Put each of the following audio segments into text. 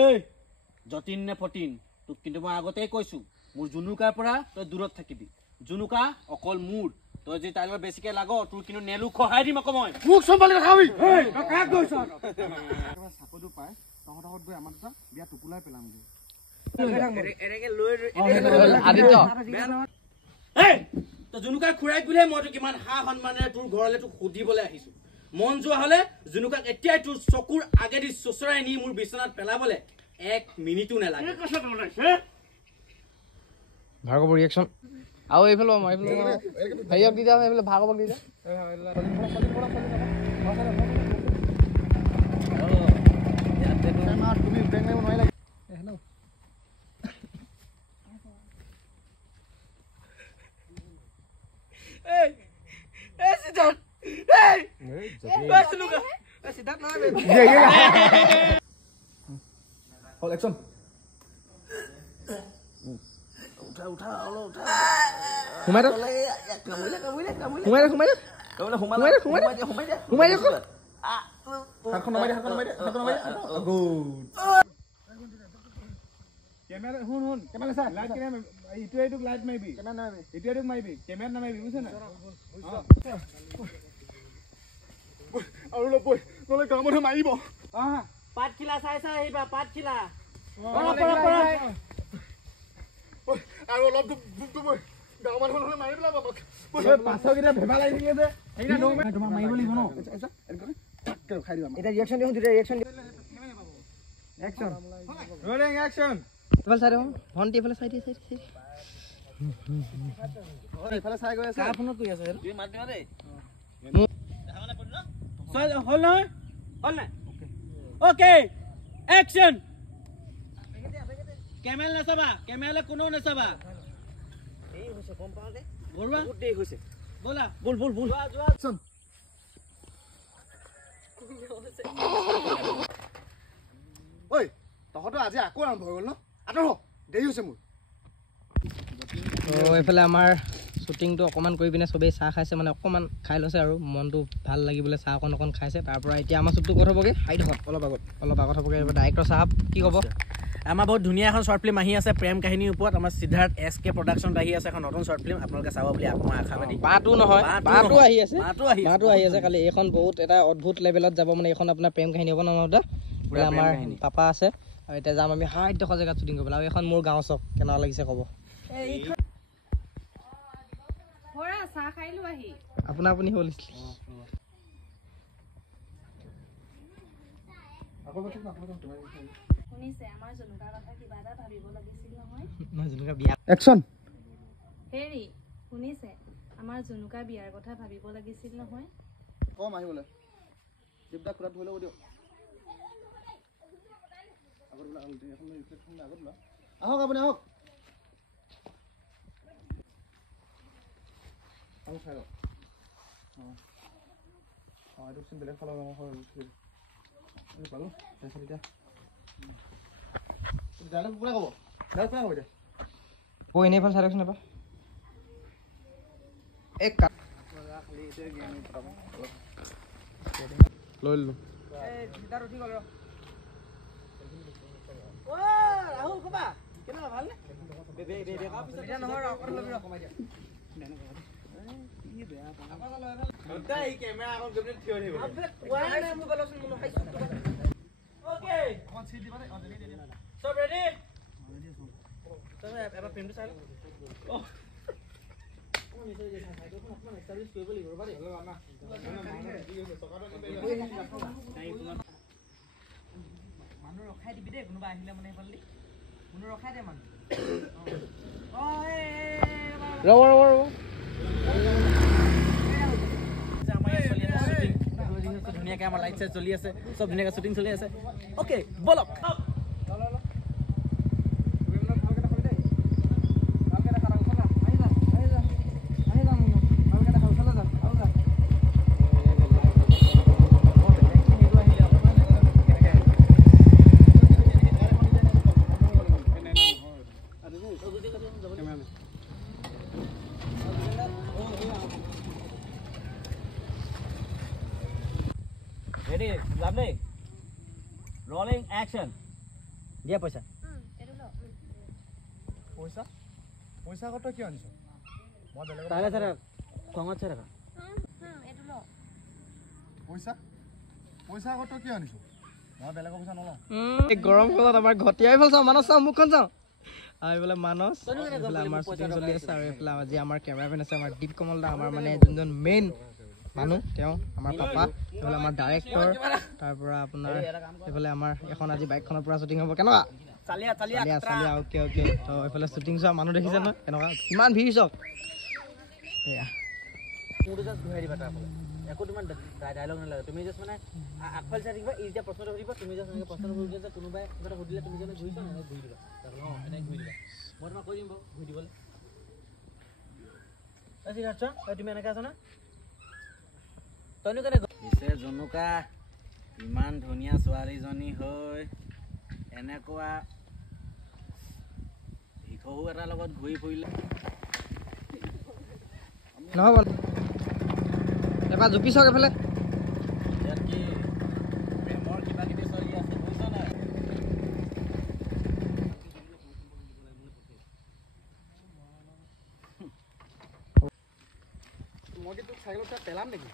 এই যতীন নে ফটিন তোক কিন্তু মই আগতেই কৈছো মোৰ জুনুকাৰ পৰা তই দূৰত থাকিবি জুনুকা অকল মোৰ তই যে তাইৰ বেছিকে লাগ তোৰ কিন্তু নেলু খহাই দিম আকৌ মই মোক চম্ভালি খাবি এই তই কাক কৈছ চাকৰিটো পাই তহঁতত গৈ আমাৰ দুটা বিয়া টুকুলাই পেলামগে এনেকে লৈ আদিত্য এই তই জুনুকাক খুৰাই গলে মই তোক কিমান হা সন্মানেৰে তোৰ ঘৰলৈ তোক সুধিবলৈ আহিছো মন যোৱা হলে জুনুকাক এতিয়াই তোৰ চকুৰ আগেদি চচৰাই নি মোৰ বিচনাত পেলাবলে 1 মিনিটো নালাগে ভাৰ্গৱ ৰিয়েকচন আৰু এইফালে মই হেৰিয়ক দি যাম এইফালে ভাৰ্গৱক দি যাম তুমি বেং মাৰিব নোৱাৰিলা Hold action. Udah. Humay dah. Humay dah. Hakon namanya. Good. Kamera hun. Kamera sah. Light kamera. Itu light maybe. Kamera maybe. Itu maybe. Kamera maybe. Bukan na? আৰু লবই নলে কামত মাৰিব পাত খিলা চাই আহিবা পাত খিলা আৰু অলপ মই গাঁও মানুহৰ হলে মাৰি পেলাব পাছৰ কেইটা ভেবা লাগি দিয়ে যে সেইটা তোমাৰ মাৰিব লাগিব ন খাই দিবা এটা ৰিয়েকচন দিও দুটা ৰিয়েকচন একচন ৰলিং একচন এফালে চাই দিওঁ ভন্টি এফালে চাই দিয়ে এফালে চাই গৈ আছে ফোনত কৰি আছে তুমি মাত দিবা দেই hold on. Okay. Action. Camel na saba. Camel kuno na saba. Ei hoise compound de. Bolwa. Good day hoise. Bola. Bol. Joa. Action. Oi, তহতো আজি আকৌ আৰম্ভ হৈ গল ন আতৰ দেৰি হৈছে মোৰ তো এইফালে আমাৰ শুটিংটো অকমান কৰি পিনে সবেই চাহ খাইছে মানে অকমান খাই লৈছে আৰু মনটো ভাল লাগিবলৈ চাহ অকণ খাইছে তাৰ পৰা এতিয়া আমাৰ শুটটো ক'ত হ'বগে হাইডখত অলপ আগত হ'বগে ডাইৰেক্টৰ সাহেব কি ক'ব আমাৰ বহুত ধুনীয়া এখন শৰ্ট ফিল্ম আহি আছে প্ৰেম কাহিনীৰ ওপৰত আমাৰ সিদ্ধাৰ্থ SK প্ৰডাকশ্যন আহি আছে এখন নতুন শৰ্ট ফিল্ম আপোনালোকে চাব বুলি মই আশাবাদী বাটো আহি আছে কালি এইখন বহুত এটা অদ্ভুত লেভেলত যাব মানে এইখন আপোনাৰ প্ৰেম কাহিনী হ'ব নহয় আমাৰ পাপা আছে আৰু এতিয়া যাম আমি হাইডখৰ জেগাত শুটিং কৰিবলৈ আৰু এখন মোৰ গাঁও চক কেনেকুৱা লাগিছে ক'ব আপুনি হ'ল শুনিছে আমাৰ জনুকাৰ কথা কিবা এটা ভাবিব লাগিছিল নহয় জনুকা বিয়া একচন হেৰি শুনিছে আমাৰ জনুকা বিয়াৰ কথা ভাবিব লাগিছিল নহয় কম আহিবলৈ দিবদা খুৰাত ধৰি ল'ব দিয়ক আহক আপুনি আহক এইটো চিন বেলেগ ফালৰ পালো তাৰপিছত এতিয়া ডাইলগ কোনে ক'ব এতিয়া কৈ এনেই ভাল চাই দিয়কচোন এবাৰ লৈ ললো ৰাহুল কবা কেনেকুৱা ভাল নে Stop ready? এবাৰ ফ্ৰেমটো চাই মানুহ ৰখাই দিবি দেই কোনোবা আহিলে মানে এইফালে মানুহ ৰখাই দে মানুহ ধুনীয়াকে আমাৰ লাইট চাইট চলি আছে চব ধুনীয়াকে শ্বুটিং চলি আছে অ'কে বলক ৰেডি যাম দেই ৰলিং একশ্যন দিয়া পইচা পইচা পইচা কত কিয় আনিছ মই বেলেগ তাহলে স্যার খঙত আছে রাখা পইচা পইচা কত কিয় আনিছ মই বেলেগ পইচা নলওঁ এই গৰম কালত আমাৰ ঘটিয়াই ভাল চাওঁ মানস চাওঁ মুখখন চাওঁ আৰু এইফালে মানস এইফালে আমাৰ শ্বুটিং চলি আছে আৰু এইফালে আজি আমাৰ কেমেৰামেন আছে আমাৰ দীপ কমল দা আমাৰ মানে যোনজন মেইন মানুহ তেওঁ আমাৰ পাপা এইফালে আমাৰ ডাইৰেক্টৰ তাৰপৰা আপোনাৰ এইফালে আমাৰ এখন আজি বাইকখনৰ পৰা শ্বুটিং হ'ব কেনেকুৱা চালিয়া অ'কে অ'কে তো এইফালে শ্বুটিং চোৱা মানুহ দেখিছে নহয় কেনেকুৱা কিমান ভিৰ চাওক এয়া মোৰটো জাষ্ট ঘূৰাই দিবা তাৰফালে একো তোমাৰ ডাইলগ নালাগে তুমি জাষ্ট মানে আগফালে চাই থাকিবা এই যে প্ৰশ্নটো সুধিবা তুমি জাষ্ট এনেকৈ প্ৰশ্নটো সুধি যে কোনোবাই কিবা এটা সুধিলে তুমি জানে ঘূৰিছা নহয় ঘূৰি দিবা তাৰপৰা অঁ এনেকৈ ঘূৰি দিবা মই তোমাক কৈ দিম বাৰু ঘূৰি দিবলৈ সিদ্ধাৰ্থ তুমি এনেকৈ আছা না তইনো কেনে পিছে জনুকা ইমান ধুনীয়া ছোৱালীজনী হৈ এনেকুৱা ভিখহু এটাৰ লগত ঘূৰি ফুৰিলে নহ'ব এবাৰ জুপি চাওক এইফালে ইয়াত কি প্ৰেমৰ কিবা কিবি চলি আছে বুজিছ নাই মই কি তোক চাইকেলত পেলাম নেকি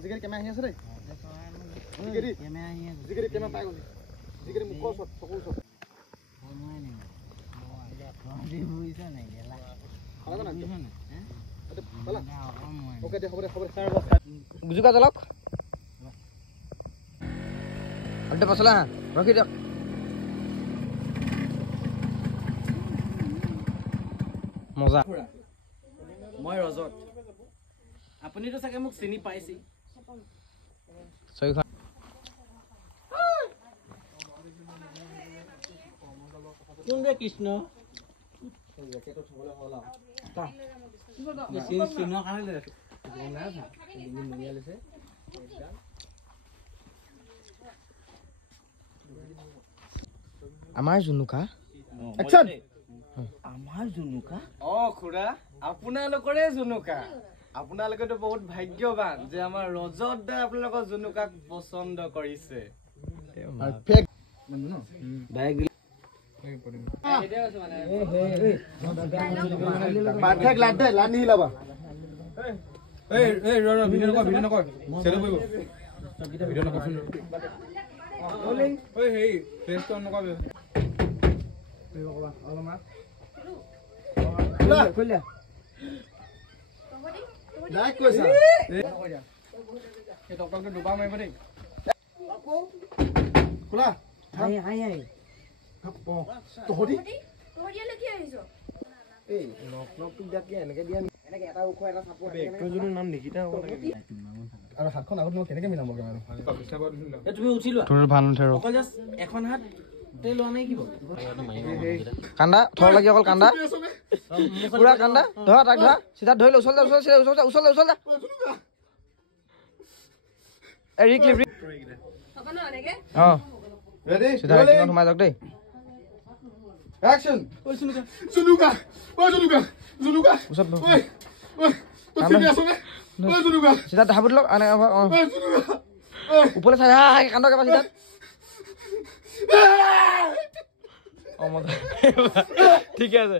জিগেৰি কেমেৰা আহি আছে দেই জিগেৰি কেমেৰা পাই গ'লি জিগেৰি মুখৰ ওচৰত চকুৰ ওচৰত অ'কে দে হ'ব দে জোকা জ্বলক আল্টে পচলা হা ৰখি দিয়ক মজা মই ৰজত আপুনিতো চাগে মোক চিনি পাইছে ছয়খন কোন যে কৃষ্ণ আমাৰ জুনুকা আমাৰ জুনুকা অ খুৰা আপোনালোকৰে জুনুকা আপোনালোকেতো বহুত ভাগ্যৱান যে আমাৰ ৰজত দা আপোনালোকৰ জুনুকাক পচন্দ কৰিছে দুবাৰ মাৰিব দেই খোলা তহঁতি আৰু হাতখন আগত মই কেনেকে মিলাম তুমি উঠি লোৱা তোৰ ভাল নুঠে অকল জাষ্ট এখন হাত লোৱা নাই কিব কান্দা থৰ লাগি অকল কান্দা পুৰা কান্দা ধৰা তাক ধৰা চিধা ধৰিলে ওচৰলে অঁ চিধা কিমান সোমাই যাওক দেই Action! Zunuka! Zunuka! ওচৰত বহ। Zunuka! চিধা দেখা পুতলক অঁ ওপৰলৈ চাই কান্দক এবাৰ চিধা অঁ মজা ঠিক আছে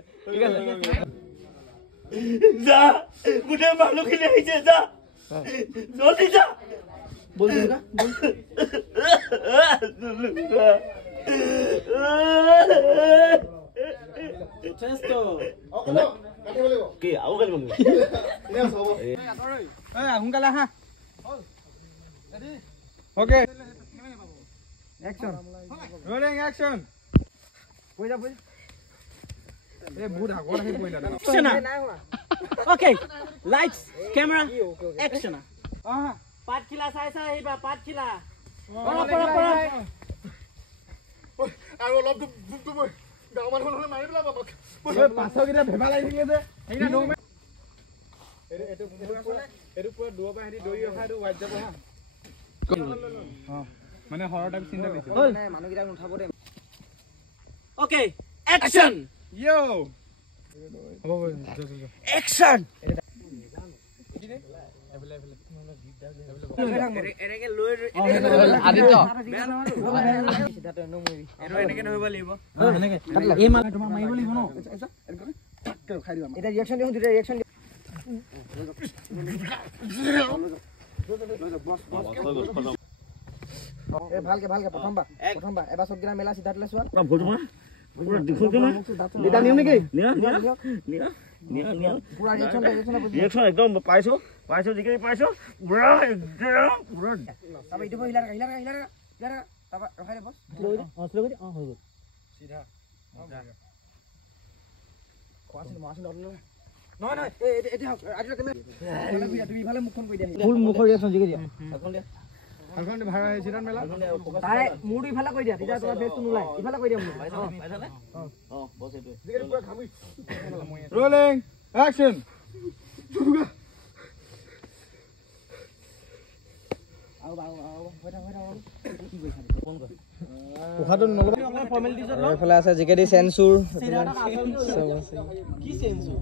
যা গোটেই মানুহখিনি আহিছে যা জলদি যা বল জুনুকা যথেষ্ট কি আৰু গালি মাৰিব সোনকালে আহা অ'কে একশ্যন ৰলিং একশ্যন পইচা এই বহুত আগত আহি পৰিলা অ'কে লাইটছ কেমেৰা একশ্যন পাতখিলা চাই আহিবা পাতখিলা আৰু অলপ গাঁও মানুহ নহ'লে মাৰি পেলাব পাছৰকেইটা ভেবা লাগি থাকে যে এইটো পুৰা দূৰৰ পৰা সিহঁতি দৌৰি অহা এইটো ৱাইট যাব হা মানে হৰৰ টাইপ চিন্তা কৰিছে মানুহকেইটাক নুঠাব দে ওকে একচন ইয়ো হ'ব একচন এনেকে লৈ আদিত্য সিদ্ধাৰ্থ এনো মৰি এনো এনেকে ধৰিব লাগিব এনেকে এই মানে তোমাৰ মাৰিব লাগিব ন এটা ৰিঅ্যাকশন দিও দুটা ৰিঅ্যাকশন ভালকে ভালকে প্ৰথমবাৰ এবাৰ চকগিৰা মেলা সিদ্ধাৰ্থ লৈছোৱা পুৰা দিখলকে না এটা নিয়ম নেকি নিয়া পুৰা ৰিঅ্যাকশন একদম পাইছো জিকে পাইছো পুৰা তবে ইটো হিলা তবে ৰখাই দে বস স্লো কৰি হৈ গল সিধা মাছ নহয় এতিয়া আজি তুমি ইফালে মুখখন কৈ দিয়া ফুল মুখৰ ৰিঅ্যাকশন জিকে দিয়া এখন ভাড়া সিদ্ধান্ত মেলা তাই মুড ইফালে কৈ দিয়া তেতিয়া তোমাৰ ফেসটো নোলাই ইফালে কৈ দিয়া মুড পাইছানে বস এইটো জিকে পুৰা খামি ৰোলিং অ্যাকশন এইফালে আছে জিকেডি সেন্সুৰ কি সেন্সুৰ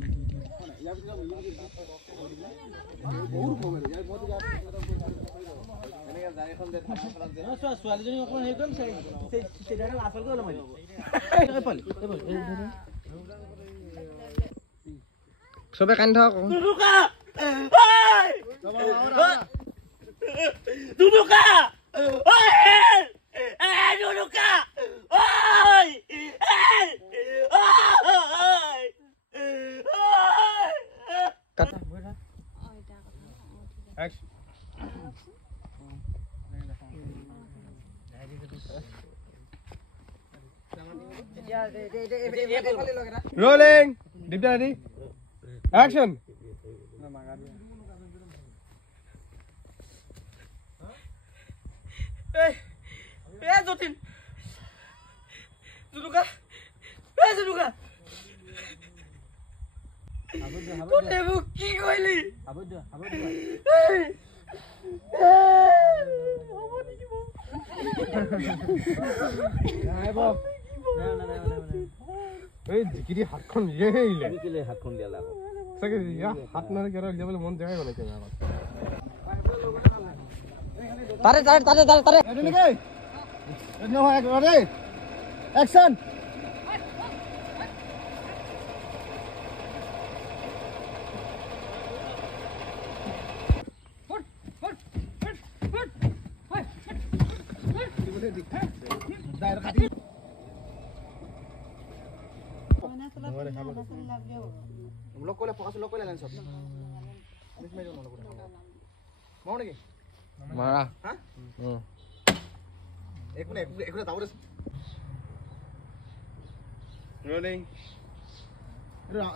ছোৱালীজনী অকণ হেৰি কৰিম চবে কান্দি থাকক ৰোলিং দীপদা ৰেডি অ্যাকশন যতীন জুনুকা কি কইলি এই জিকিৰি হাতখন দিয়ে হেইলে কেলে হাতখন দিয়া লাগো সকে ইয়া হাত না কেৰা লেভেল মন দেখাই বলে কেনে তারে রেডি নাকি রেডি না হয় রেডি অ্যাকশন लोग कोले फोकस लोग कोले लेंस इसमें जो लोग मारो नहीं मारा हां एक मिनट दावर रोलिंग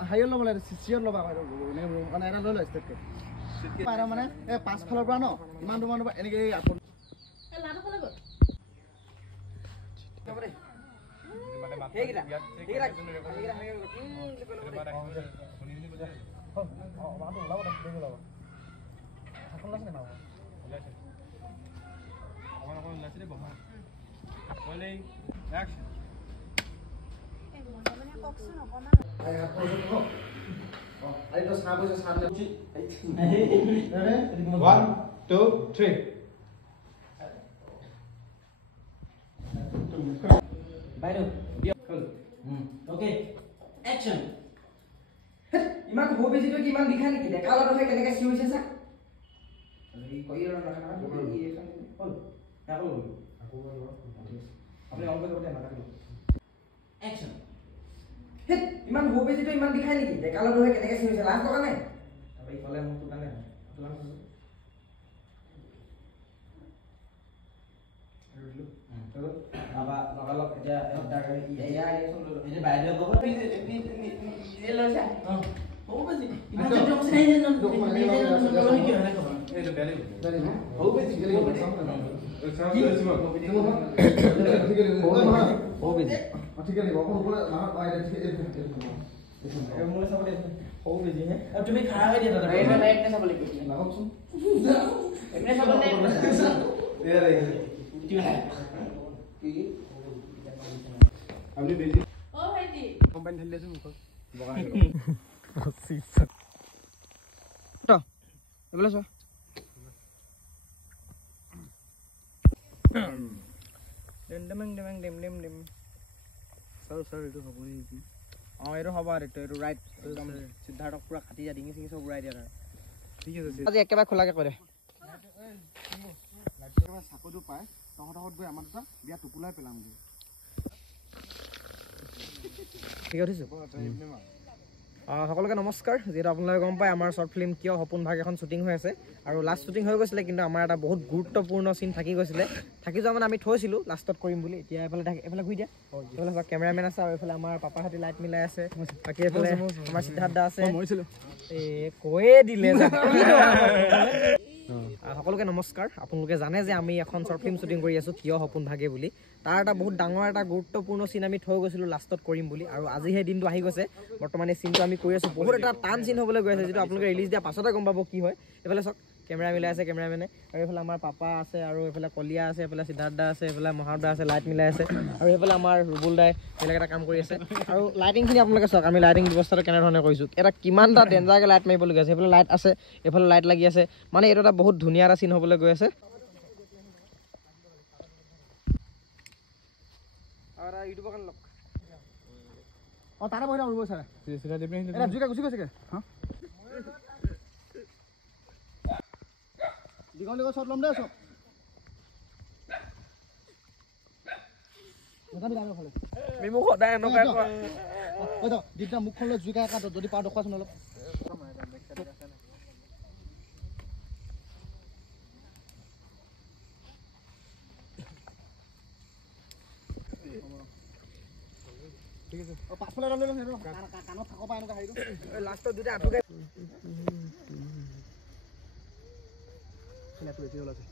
हायर लो बोले सियर लो बाबा ने माने एरा लो स्टेप के पारा माने ए पास फলৰ পৰা ন ইমান দুমান এনেকে আপন এ লানো কলে গল তারপরে হেগিরা One, two, three. Okay action ইমান খুব বেছি তো ইমান দিখা নেকি দেখা লটো হয় কেনেকে সি হৈছে সা এই কইৰ না না এই হল আকৌ আপুনি অন কৰি কথা মাতা অ্যাকশন হে ইমান খুব বেছি তো ইমান দিখা নেকি দেখা লটো হয় কেনেকে সি হৈছে লাভ কৰা নাই আপুনি কলে মোক তো কানে তুলাম আবা লগালক এটা ডাক ইয়া ৰিঅ্যাকশন লো এই বাইরে গব এই লসা ও বেজি ইমান তো মছে নাই জানো কি হয় না খবর এই তো বেলে ও বেজি গলে ও বেজি ও বেজি ঠিক আছে বাবা উপরে না বাইরে এই মোলে সব দে ও বেজি হে আর তুমি খাড়া হয়ে যেতে এটা লাইট না সব লিখি না কমছুন এমনি সব নেই এইটো হ'ব আৰু এইটো ৰাইট একদম সিদ্ধাৰ্থক পুৰা কাটি দিয়া ডিঙি চিঙি চব উৰাই দিয়া তাৰ ঠিক আছে আজি একেবাৰে খোলাকে কৰে চাকৰিটো পাই তহঁতত গৈ আমাৰ দুটা বিয়া টোপোলাই পেলামগৈ ঠিক আছে সকলোকে নমস্কাৰ যিহেতু আপোনালোকে গম পায় আমাৰ শ্বৰ্ট ফিল্ম কিয় সপোন ভাগ এখন শ্বুটিং হৈ আছে আৰু লাষ্ট শ্বুটিং হৈ গৈছিলে কিন্তু আমাৰ এটা বহুত গুৰুত্বপূৰ্ণ চিন থাকি গৈছিলে থাকি যোৱা মানে আমি থৈছিলোঁ লাষ্টত কৰিম বুলি এতিয়া এইফালে ঘূৰি দিয়া এইফালে কেমেৰামেন আছে আৰু এইফালে আমাৰ পাপাহঁতি লাইট মিলাই আছে বাকী এইফালে আমাৰ সিদ্ধাৰ্থ দা আছে কৈয়ে দিলে সকলোকে নমস্কাৰ আপোনালোকে জানে যে আমি এখন শ্বৰ্ট ফিল্ম শ্বুটিং কৰি আছোঁ কিয় সপোন ভাগে বুলি তাৰ এটা বহুত ডাঙৰ এটা গুৰুত্বপূৰ্ণ চিন আমি থৈ গৈছিলোঁ লাষ্টত কৰিম বুলি আৰু আজি সেই দিনটো আহি গৈছে বৰ্তমান এই চিনটো আমি কৰি আছোঁ বহুত এটা টান চিন হ'বলৈ গৈ আছে যিটো আপোনালোকে ৰিলিজ দিয়া পাছতে গম পাব কি হয় এইফালে চাওক কেমেৰা মিলাই আছে কেমেৰামেনে আৰু এইফালে আমাৰ পাপা আছে আৰু এইফালে কলিয়া আছে এইফালে সিদ্ধাৰ্থ দা আছে এইফালে মহাৱ দা আছে লাইট মিলাই আছে আৰু এইফালে আমাৰ ৰুবুল দাই বেলেগ এটা কাম কৰি আছে আৰু লাইটিংখিনি আপোনালোকে চাওক আমি লাইটিং ব্যৱস্থাটো কেনেধৰণে কৰিছোঁ এটা কিমান এটা ডেঞ্জাৰকৈ লাইট মাৰিবলগীয়া আছে এইফালে লাইট আছে এইফালে লাইট লাগি আছে মানে এইটো এটা বহুত ধুনীয়া এটা চিন হ'বলৈ গৈ আছে ইউটিউবৰ কাৰণে লওক তাতে বহি ৰ'ব ছাৰ জুইকা গুচি গৈছেগে দীঘল দীঘল শ্বট ল'ম দেই চব মোক সদায় এনেকুৱা যেতিয়া মুখখন লৈ জুইকা কাট যদি পাৰ দেখুৱাচোন অলপ ঠিক আছে পাছফালে কাণত থাকক পাই এনেকুৱা হেৰিটো লাষ্টত দুটা আঁঠুকে বেছি হ'ল আছে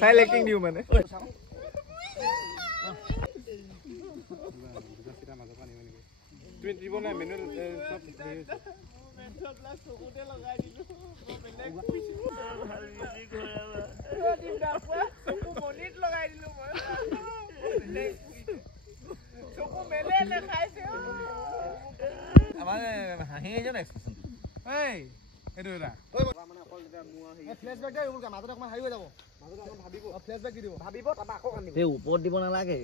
চাইল এক্টিং দিওঁ মানে ওপৰত দিব নালাগে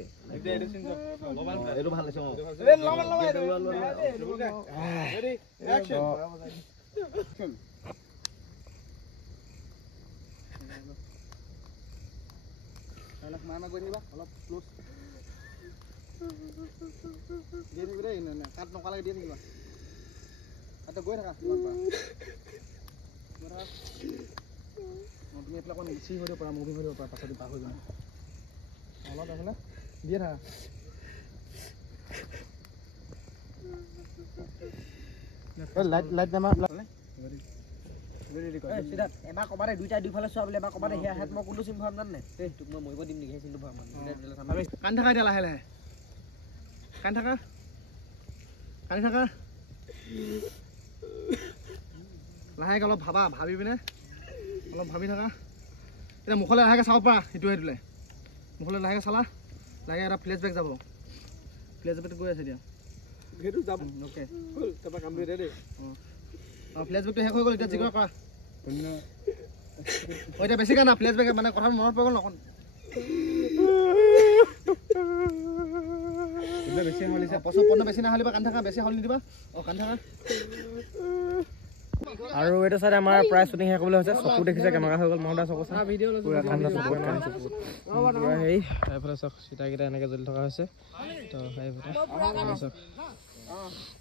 এইটো ভাল হৈছে অলপ ক্লোজ দিয়ে থাকিব দেই কাট নকৰালৈকে দিয়ে থাকিবা তাতে গৈ থাকা তুমি এইফালে অকণ গুচি হৈ দিব পাৰা মুভি হৈ দিব পাৰা পাছত পাৰ হৈ যাম অলপ এইফালে দিয়ে থাকা লাইট এবাৰ কবাৰে দুইটা দুইফালে চোৱা বোলে এবাৰ কবাৰে সেয়া হাত মই কোনটো চিন ভৰাম জানে দেই তোক মই মৰিব দিম নেকি সেই চিনটো ভৰাম কান্দি থাকা এতিয়া লাহে লাহে কান্দি থাকা লাহেকৈ অলপ ভাবি পিনে অলপ ভাবি থাকা এতিয়া মুখলৈ লাহেকৈ চাব পাৰা সেইটোলে মুখলৈ লাহেকৈ চালা লাহেকৈ এটা ফ্লেছ বেক যাব ফ্লেছ বেকটো গৈ আছে এতিয়া সেইটো যাম অ'কে তাৰপৰা কাম কৰি দেই অঁ ফ্লেছ বেকটো শেষ হৈ গ'ল এতিয়া জিগৰ কৰা এতিয়া বেছি কানা ফ্লেছ বেক মানে কথাটো মনত পৰি গ'ল নকণ বেছি হলিছে পচপন্ন বেছি নাহলিবা কান্ধ থাকা বেছি হলি নিদিবা অঁ কান্ধ থাকা আৰু এইটো চাইডে আমাৰ প্ৰায় শ্বুটিং শেষ হ'বলৈ হৈছে চকু দেখিছে কেনেকুৱা হৈ গ'ল মহদা চকু পুৰা ঠাণ্ডা চকু হেৰি এইফালে চাওক চিতাকেইটা এনেকৈ জ্বলি থকা হৈছে তো সেইফালে চাওক